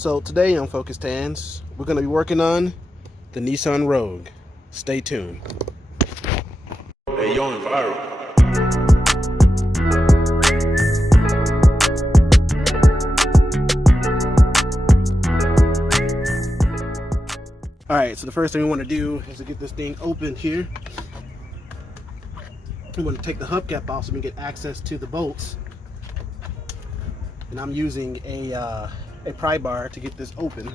So today on Focused Hands, we're going to be working on the Nissan Rogue. Stay tuned. Hey, you're on viral. Alright, so the first thing we want to do is to get this thing open here. We want to take the hubcap off so we can get access to the bolts. And I'm using a pry bar to get this open.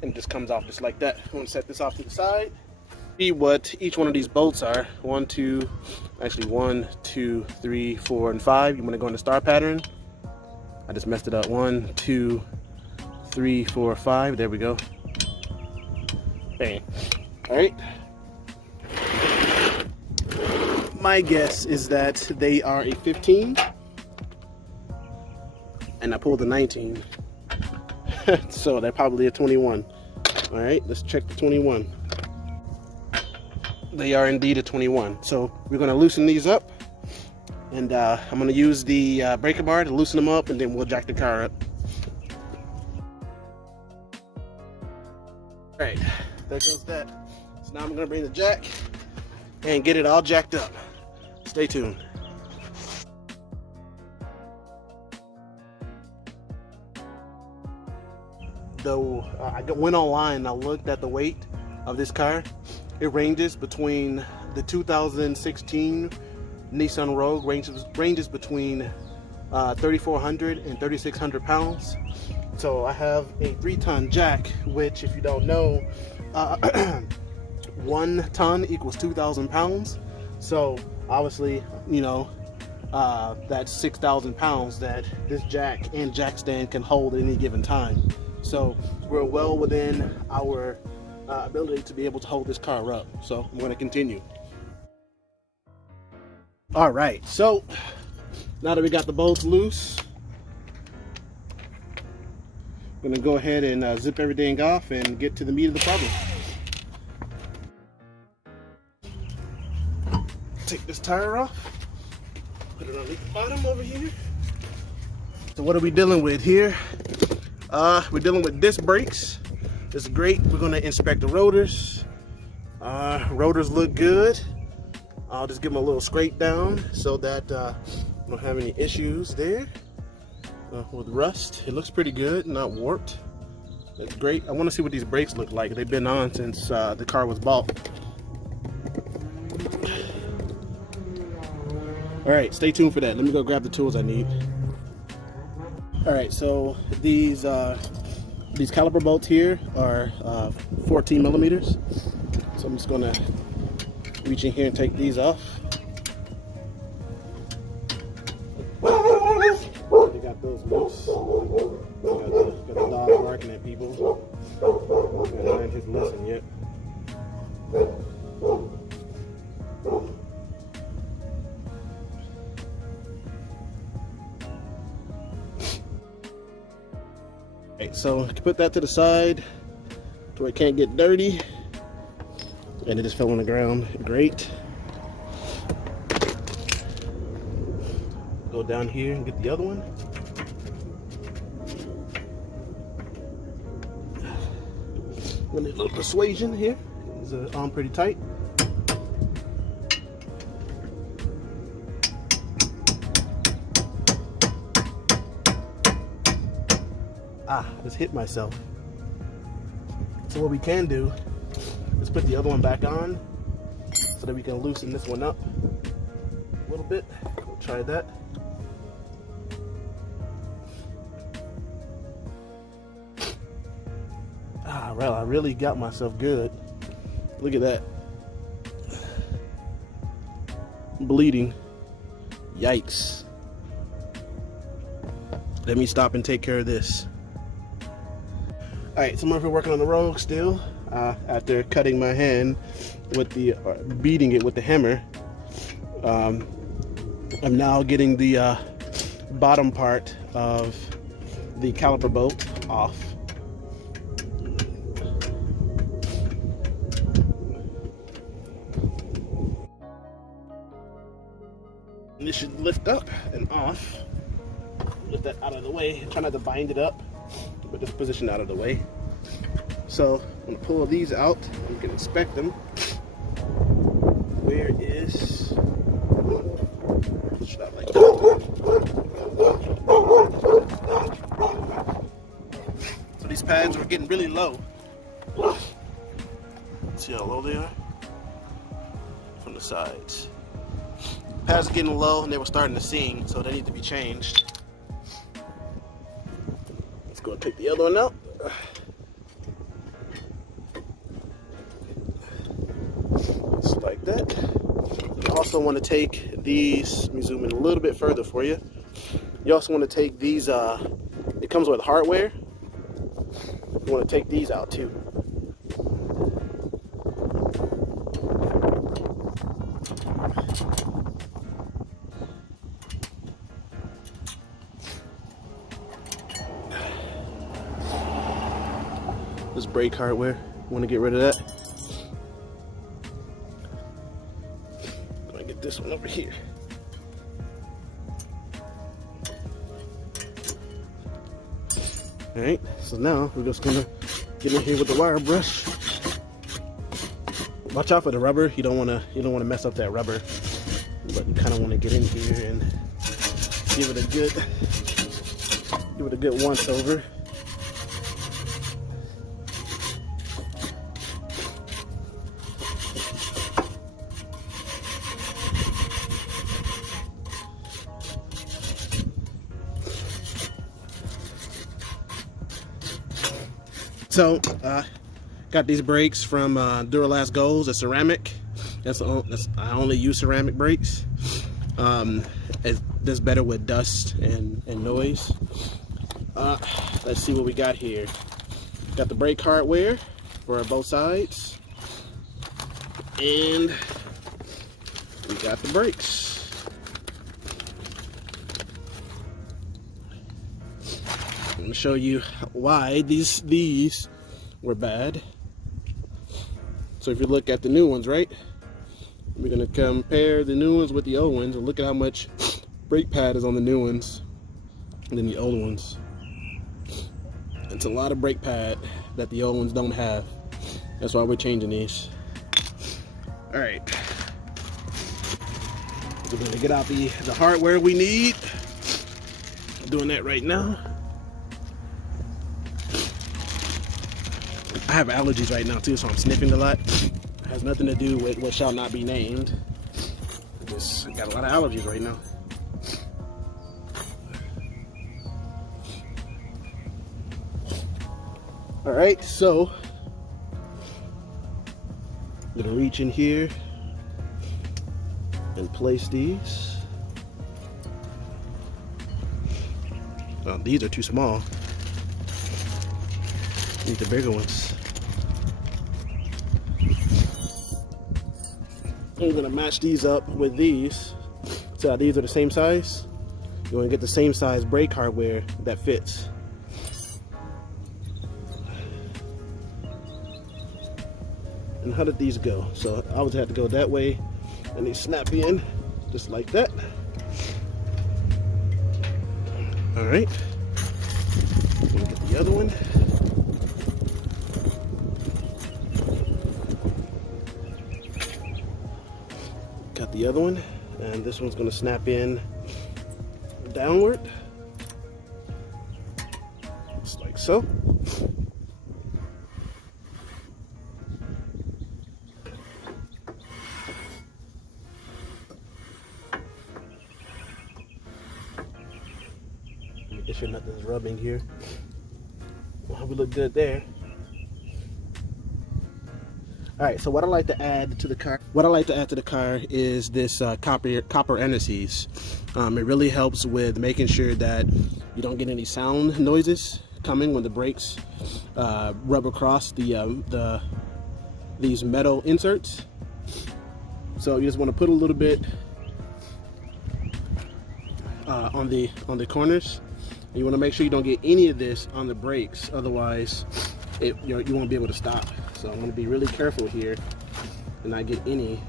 And it just comes off just like that. I'm going to set this off to the side. See what each one of these bolts are. 1, 2, 3, 4, and 5. You want to go in the star pattern. I just messed it up. 1, 2, 3, 4, 5. There we go. Bang. All right. My guess is that they are a 15, and I pulled a 19, so they're probably a 21. All right, let's check the 21. They are indeed a 21. So we're going to loosen these up, and I'm going to use the breaker bar to loosen them up, and then we'll jack the car up. All right, there goes that. So now I'm going to bring the jack and get it all jacked up. Stay tuned. Though I went online and I looked at the weight of this car, it ranges between the 2016 Nissan Rogue ranges between 3,400 and 3,600 pounds. So I have a 3-ton jack, which, if you don't know, 1 ton equals 2,000 pounds. So obviously, you know, that's 6,000 pounds that this jack and jack stand can hold at any given time. So we're well within our ability to be able to hold this car up. So I'm going to continue. All right, so now that we got the bolts loose, I'm going to go ahead and zip everything off and get to the meat of the problem. Take this tire off, put it on the bottom over here. So what are we dealing with here? We're dealing with disc brakes. This is great. We're going to inspect the rotors. Rotors look good. I'll just give them a little scrape down so that we don't have any issues there with rust. It looks pretty good, not warped. That's great. I want to see what these brakes look like. They've been on since the car was bought. All right, stay tuned for that. Let me go grab the tools I need. All right, so these caliper bolts here are 14 millimeters. So I'm just gonna reach in here and take these off. They got those loose. Got the dog barking at people. Gotta learn his lesson yet. Okay, so I can put that to the side to where it can't get dirty. And it just fell on the ground. Great. Go down here and get the other one. A little persuasion here. It's on pretty tight. I just hit myself. So what we can do is put the other one back on so that we can loosen this one up a little bit. We'll try that. Well, I really got myself good. Look at that. Bleeding. Yikes. Let me stop and take care of this. All right, so I'm over working on the Rogue still. After cutting my hand with the, beating it with the hammer, I'm now getting the bottom part of the caliper bolt off. And this should lift up and off. Lift that out of the way. Try not to bind it up, but just position out of the way. So I'm gonna pull these out. You can inspect them. Where is? Should I like that? So these pads are getting really low. See how low they are from the sides. Pads are getting low and they were starting to sing, so they need to be changed. Let's go and take the other one out. Just like that. You also want to take these, let me zoom in a little bit further for you. You also want to take these, it comes with hardware. You want to take these out too. This brake hardware, want to get rid of that. I'm gonna get this one over here. All right, so now we're just gonna get in here with the wire brush. Watch out for the rubber. You don't wanna mess up that rubber, but you kind of want to get in here and give it a good once over. So, got these brakes from Duralast Golds, the ceramic. I only use ceramic brakes. It does better with dust and noise. Let's see what we got here. Got the brake hardware for both sides, and we got the brakes. I'm gonna show you why these were bad. So if you look at the new ones, right? We're gonna compare the new ones with the old ones and look at how much brake pad is on the new ones than the old ones. It's a lot of brake pad that the old ones don't have. That's why we're changing these. All right. We're gonna get out the hardware we need. I'm doing that right now. I have allergies right now too, so I'm sniffing a lot. It has nothing to do with what shall not be named. I just got a lot of allergies right now. All right, so I'm gonna reach in here and place these. Well, these are too small. Need the bigger ones. I'm gonna match these up with these. So these are the same size. You wanna get the same size brake hardware that fits. And how did these go? So I always had to go that way, and they snap in just like that. All right. I'm gonna get the other one. Got the other one, and this one's gonna snap in downward, just like so. Make sure nothing's rubbing here. Well, we look good there. All right, so what I like to add to the car, is this copper indices. It really helps with making sure that you don't get any sound noises coming when the brakes rub across these metal inserts. So you just want to put a little bit on the corners. You want to make sure you don't get any of this on the brakes, otherwise you won't be able to stop. So I'm going to be really careful here and not get any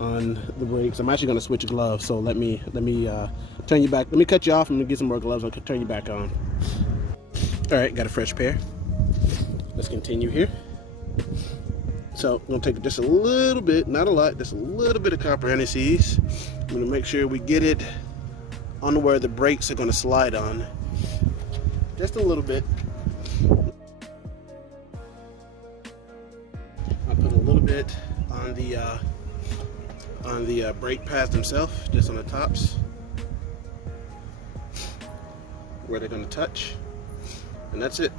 on the brakes. I'm actually going to switch gloves, so let me turn you back. Let me cut you off and get some more gloves. I'll turn you back on. All right, got a fresh pair. Let's continue here. So I'm going to take just a little bit, not a lot, just a little bit of copper anti-seize. I'm going to make sure we get it on where the brakes are going to slide on. Just a little bit. I'll put a little bit on the brake pads themselves, just on the tops where they're going to touch, and that's it.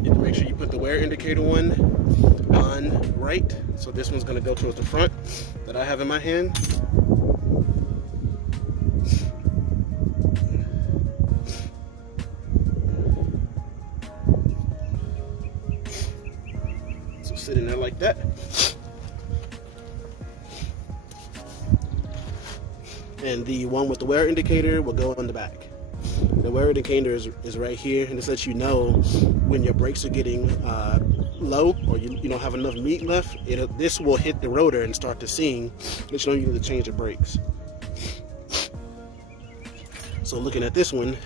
You have to make sure you put the wear indicator one on right, so this one's going to go towards the front that I have in my hand. Sitting there like that. And the one with the wear indicator will go on the back. The wear indicator is right here, and this lets you know when your brakes are getting low or you don't have enough meat left. This will hit the rotor and start to sing, which you need to change the brakes. So looking at this one,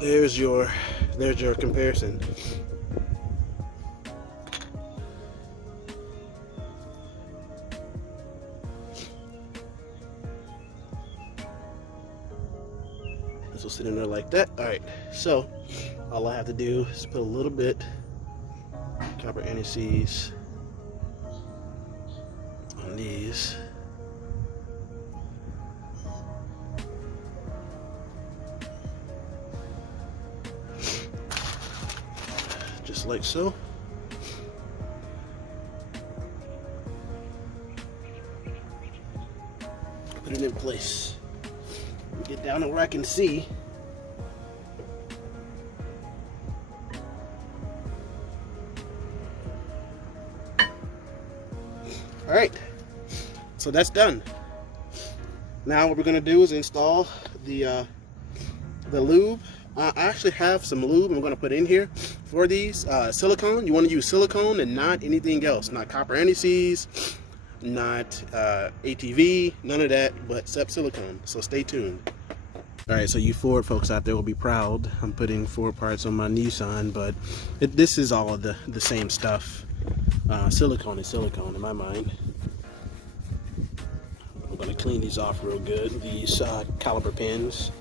there's your comparison. This will sit in there like that. All right, so all I have to do is put a little bit copper anti-seize on these. Just like so. Put it in place. Get down to where I can see. All right, so that's done. Now what we're gonna do is install the lube. I actually have some lube I'm gonna put in here for these. Silicone, you wanna use silicone and not anything else, not copper anti-seize, not ATV, none of that, but except silicone, so stay tuned. All right, so you Ford folks out there will be proud. I'm putting Ford parts on my Nissan, but this is all of the same stuff. Silicone is silicone in my mind. I'm gonna clean these off real good, these caliper pins.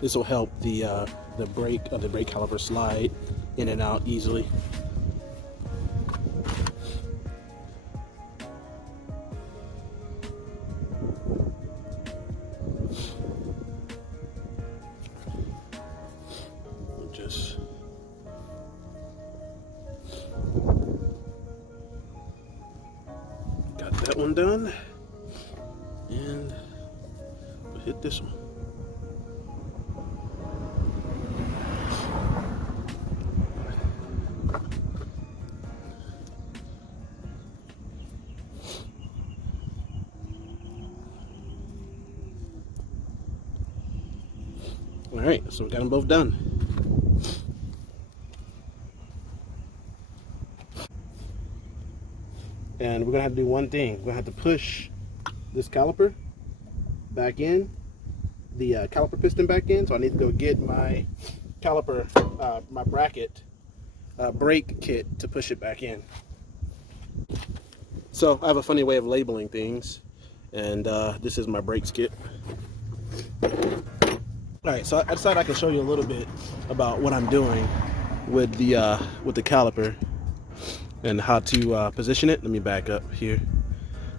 This will help the brake caliper slide in and out easily. Just got that one done, and we'll hit this one. All right, so we got them both done. And we're gonna have to do one thing. We're gonna have to push this caliper back in, the caliper piston back in. So I need to go get my caliper, my bracket, brake kit to push it back in. So I have a funny way of labeling things, and this is my brakes kit. All right, so I decided I can show you a little bit about what I'm doing with the caliper and how to position it. Let me back up here.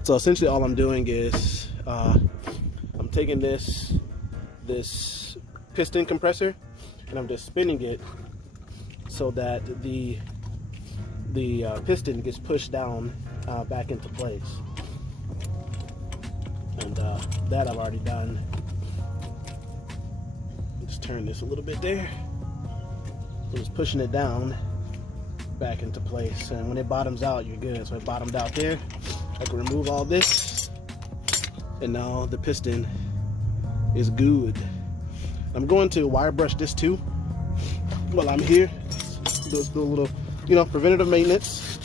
So essentially all I'm doing is I'm taking this piston compressor and I'm just spinning it so that the piston gets pushed down back into place. And that I've already done. Just turn this a little bit there. So just pushing it down back into place. And when it bottoms out, you're good. So it bottomed out there. I can remove all this, and now the piston is good. I'm going to wire brush this too while I'm here. Just do a little, preventative maintenance.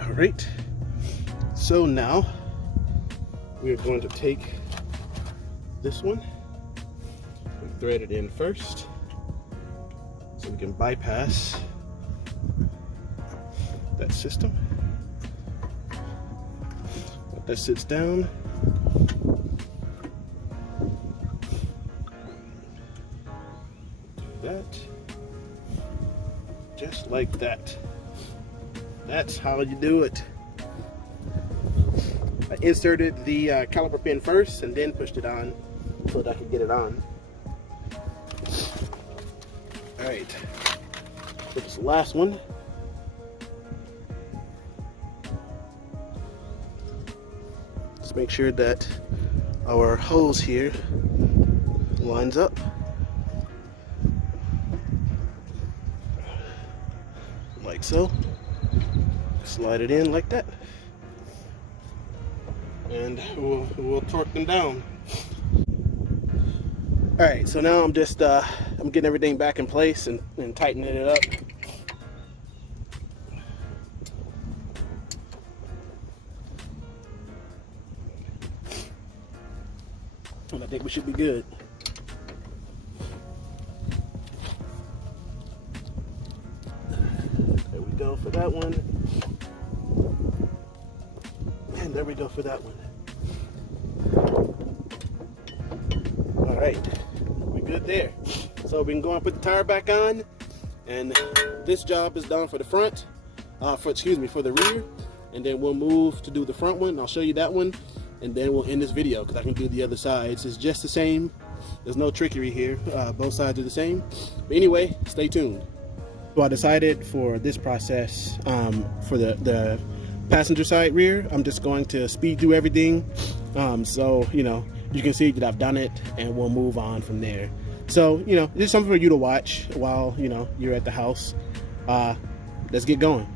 All right. So now we are going to take this one and thread it in first, so we can bypass that system. Let that sits down. Do that. Just like that. That's how you do it. I inserted the caliper pin first and then pushed it on so that I could get it on. All right, put this last one. Let's make sure that our hose here lines up. Like so. Slide it in like that. And we'll torque them down. All right, so now I'm just I'm getting everything back in place and tightening it up. And I think we should be good. There we go for that one. And there we go for that one. All right, we good there. So we can go and put the tire back on, and this job is done for the front, for the rear, and then we'll move to do the front one. I'll show you that one, and then we'll end this video because I can do the other sides. It's just the same. There's no trickery here. Both sides are the same. But anyway, stay tuned. So I decided for this process, for the passenger side rear, I'm just going to speed through everything. So, you can see that I've done it, and we'll move on from there. So, this is something for you to watch while, you're at the house. Let's get going.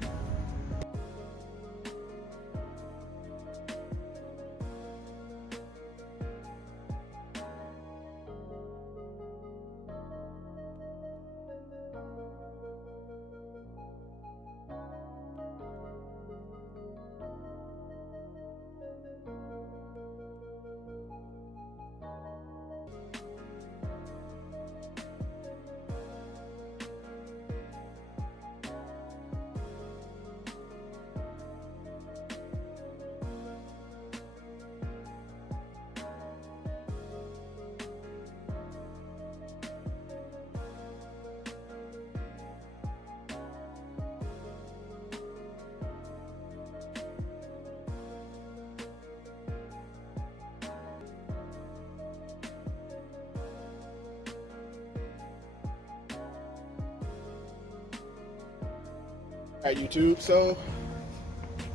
All right, YouTube, so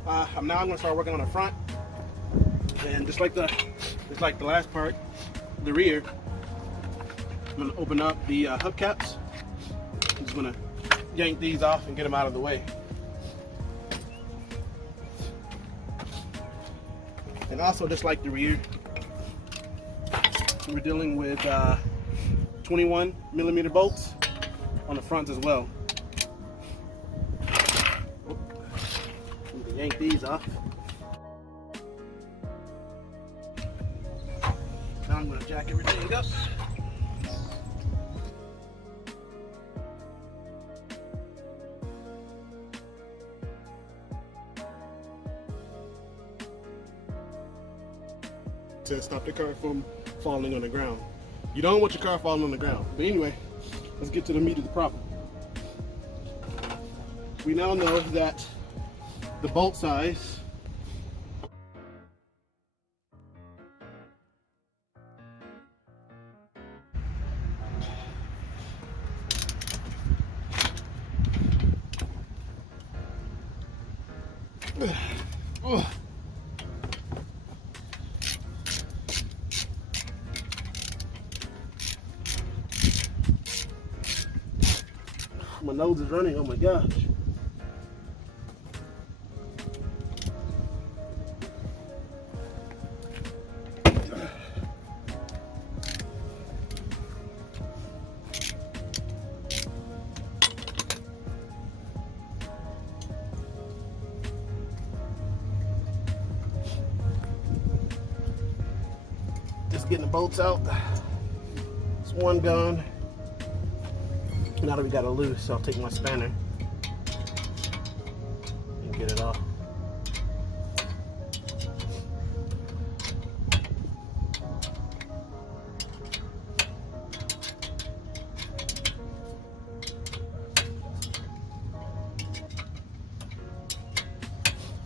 I'm now going to start working on the front, and just like the last part, the rear, I'm going to open up the hubcaps. I'm just going to yank these off and get them out of the way. And also, just like the rear, we're dealing with 21mm bolts on the front as well. Yank these off. Now I'm going to jack everything up. To stop the car from falling on the ground. You don't want your car falling on the ground. But anyway, let's get to the meat of the problem. We now know that the bolt size My nose is running, oh my gosh. Just getting the bolts out. It's one gone. Now that we got it loose, I'll take my spanner and get it off.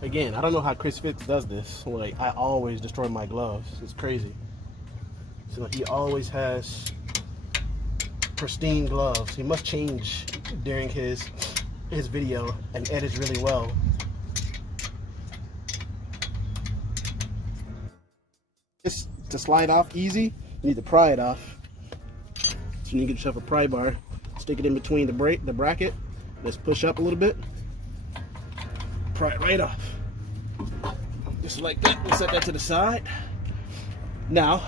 Again, I don't know how Chris Fix does this. Like, I always destroy my gloves. It's crazy. So he always has pristine gloves. He must change during his video and edits really well. Just to slide off easy, you need to pry it off. So you need to get yourself a pry bar, stick it in between the bracket, just push up a little bit, pry it right off. Just like that. We'll set that to the side. Now,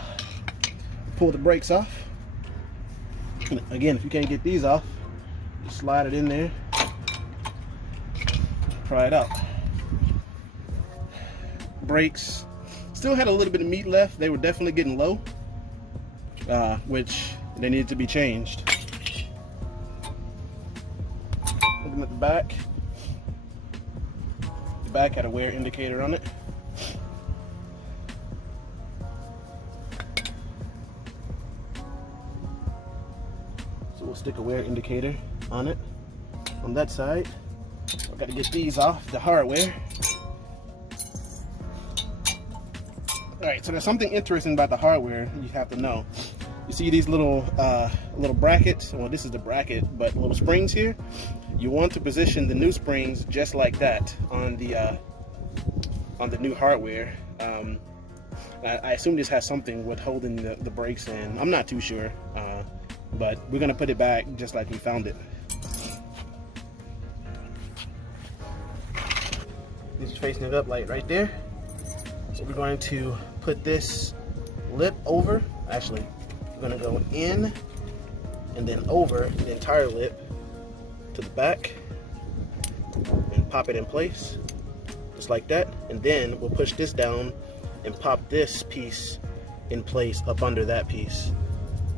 pull the brakes off. Again, if you can't get these off, just slide it in there, pry it out. Brakes still had a little bit of meat left. They were definitely getting low, which they needed to be changed. Looking at the back had a wear indicator on it. So we'll stick a wear indicator on it. On that side, I've got to get these off the hardware. Alright, so there's something interesting about the hardware you have to know. You see these little brackets? Well, this is the bracket, but little springs here. You want to position the new springs just like that on the new hardware. I assume this has something with holding the brakes in. I'm not too sure, but we're gonna put it back just like we found it. This is facing it up like right there. So we're going to put this lip over. Actually, we're gonna go in and then over the entire lip to the back and pop it in place just like that, and then we'll push this down and pop this piece in place up under that piece,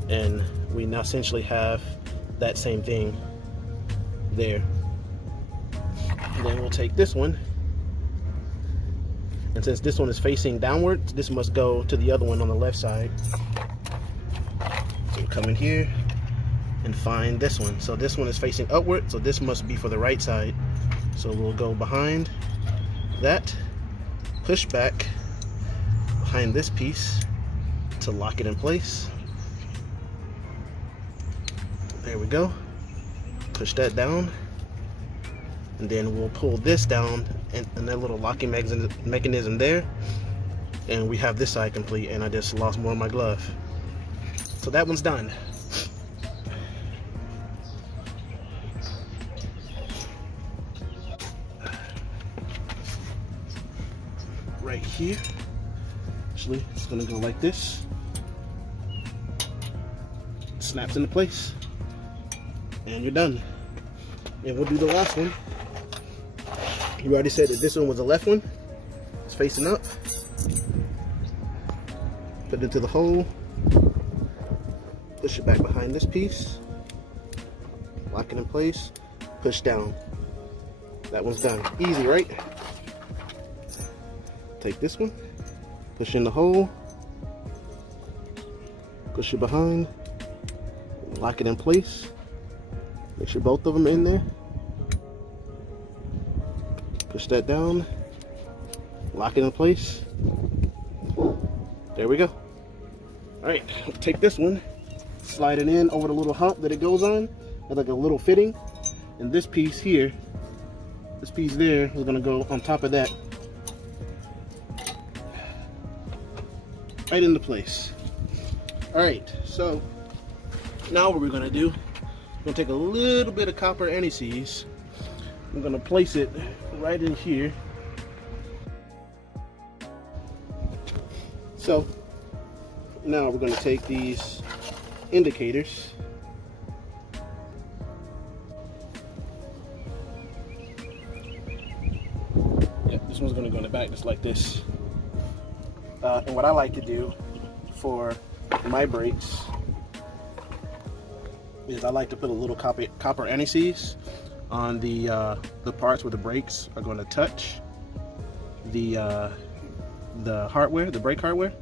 and we now essentially have that same thing there. And then we'll take this one, and since this one is facing downwards, this must go to the other one on the left side. So we'll come in here and find this one. So this one is facing upward, so this must be for the right side. So we'll go behind that, push back behind this piece to lock it in place. There we go. Push that down, and then we'll pull this down and that little locking mechanism there, and we have this side complete. And I just lost more of my glove. So that one's done. Right here, actually it's gonna go like this. Snaps into place, and you're done. And we'll do the last one. You already said that this one was the left one. It's facing up. Put it into the hole. Push it back behind this piece. Lock it in place. Push down. That one's done. Easy, right? Take this one. Push in the hole. Push it behind. Lock it in place. Make sure both of them are in there. Push that down. Lock it in place. There we go. Alright, take this one. Slide it in over the little hump that it goes on. It's like a little fitting. And this piece here, this piece there, is going to go on top of that. Right into place. Alright, so now what we're going to do I'm gonna take a little bit of copper anti-seize. I'm gonna place it right in here. So now we're gonna take these indicators. Yep, this one's gonna go in the back just like this. And what I like to do for my brakes is I like to put a little copper anti-seize on the parts where the brakes are going to touch the hardware, the brake hardware,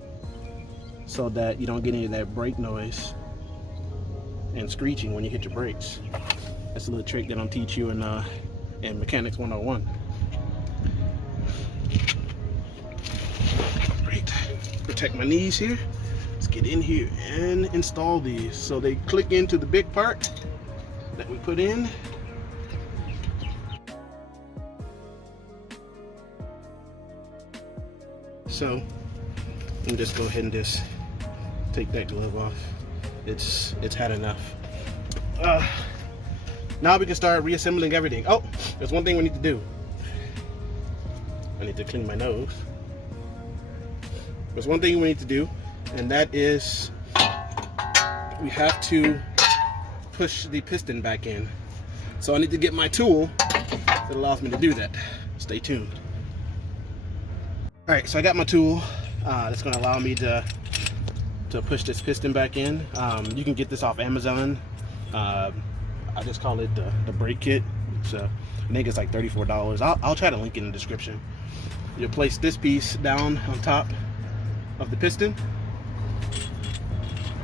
so that you don't get any of that brake noise and screeching when you hit your brakes. That's a little trick that I'll teach you in Mechanics 101. Great. Protect my knees here. Let's get in here and install these so they click into the big part that we put in. So let me just go ahead and just take that glove off. It's had enough. Now we can start reassembling everything. Oh, there's one thing we need to do. I need to clean my nose. There's one thing we need to do, and that is we have to push the piston back in. So I need to get my tool that allows me to do that. Stay tuned. All right, so I got my tool that's going to allow me to push this piston back in. You can get this off Amazon. I just call it the brake kit. So I think it's like $34. I'll try to link it in the description. You'll place this piece down on top of the piston,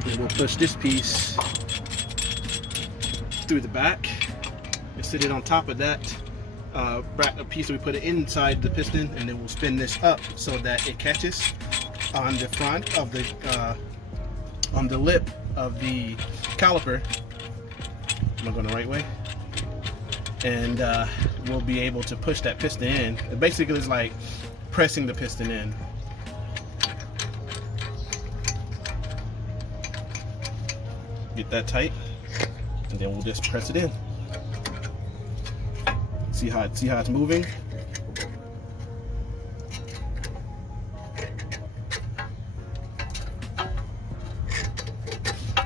and we'll push this piece through the back and sit it on top of that a piece that we put it inside the piston, and then we'll spin this up so that it catches on the front of the on the lip of the caliper. Am I going the right way? And we'll be able to push that piston in. It basically is like pressing the piston in. Get that tight, and then we'll just press it in. See how it's moving.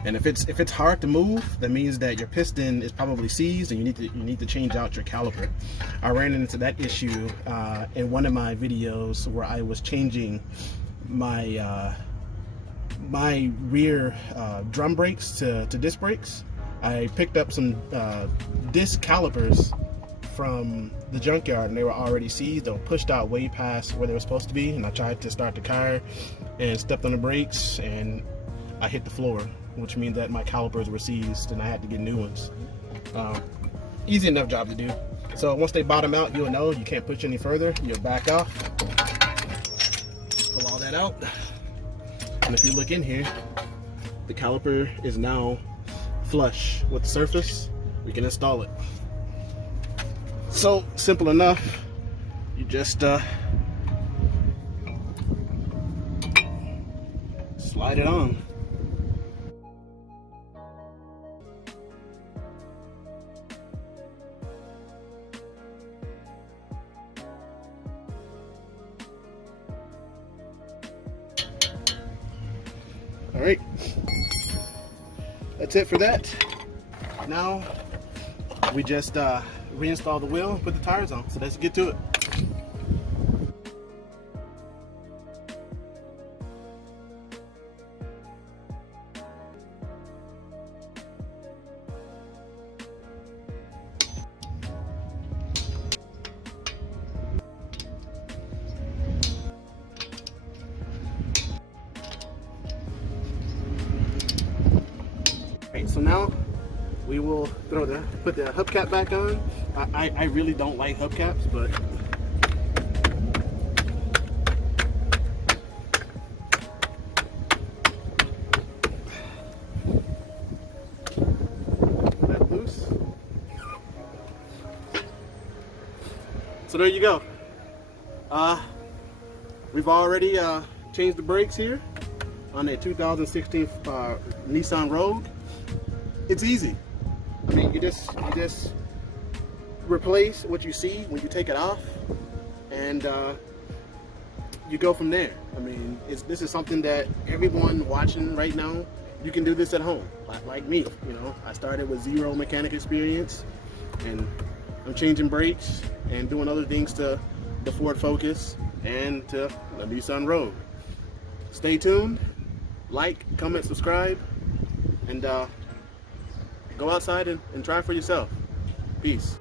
And if it's hard to move, that means that your piston is probably seized, and you need to change out your caliper. I ran into that issue in one of my videos where I was changing my my rear drum brakes to disc brakes. I picked up some disc calipers from the junkyard, and they were already seized. They were pushed out way past where they were supposed to be, and I tried to start the car and stepped on the brakes, and I hit the floor, which means that my calipers were seized and I had to get new ones. Easy enough job to do. So once they bottom out, you'll know you can't push any further. You'll back off, pull all that out, and if you look in here, the caliper is now flush with the surface. We can install it. So simple enough. You just slide it on. All right, that's it for that. Now we just reinstall the wheel and put the tires on. So let's get to it. So now we will put the hubcap back on. I really don't like hubcaps, but let loose. So there you go. We've already changed the brakes here on a 2016 Nissan Rogue. It's easy. I mean, you just replace what you see when you take it off, and you go from there. I mean, this is something that everyone watching right now, you can do this at home, like me. You know, I started with zero mechanic experience, and I'm changing brakes and doing other things to the Ford Focus and to the Nissan Rogue. Stay tuned, like, comment, subscribe, and go outside and try for yourself. Peace.